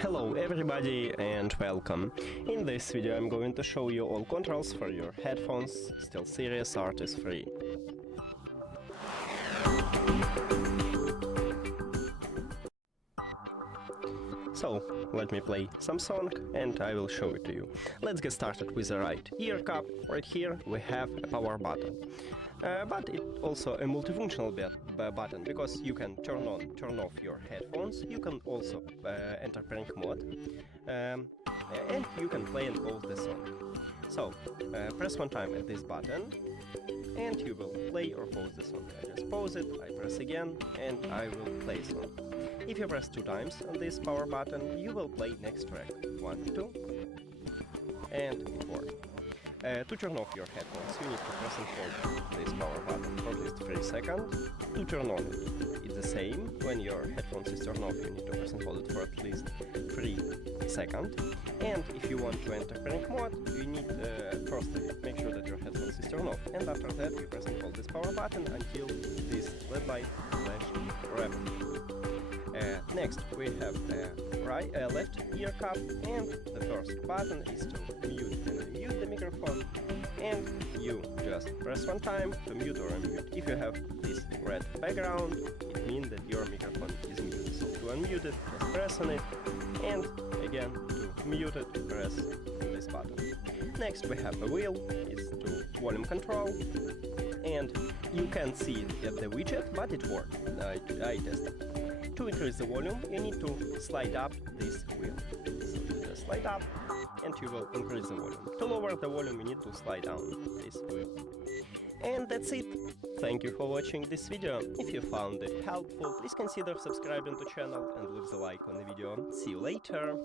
Hello everybody and welcome. In this video I'm going to show you all controls for your headphones STEELSERIES Arctis 3. So, let me play some song and I will show it to you. Let's get started with the right ear cup. Right here we have a power button. But it's also a multifunctional button, because you can turn on, turn off your headphones. You can also enter prank mode, and you can play and pause the song. So, press one time at this button, and you will play or pause the song. I just pause it, I press again, and I will play song. If you press two times on this power button, you will play next track. 1, 2, and it works. To turn off your headphones, you need to press and hold this power button for at least 3 seconds. To turn on it, it's the same. When your headphones is turned off, you need to press and hold it for at least 3 seconds. And if you want to enter prank mode, you need first make sure that your headphones is turned off. And after that, you press and hold this power button until this LED light flashes red. Next, we have a left ear cup, and the first button is to mute and unmute the microphone, and you just press one time to mute or unmute. If you have this red background, it means that your microphone is muted. So to unmute it, just press on it, and again to mute it, press this button. Next, we have a wheel. It's to volume control, and you can't see it at the widget, but it works. I tested. To increase the volume, you need to slide up this wheel. So you just slide up and you will increase the volume. To lower the volume, you need to slide down this wheel. And that's it. Thank you for watching this video. If you found it helpful, please consider subscribing to the channel and leave the like on the video. See you later!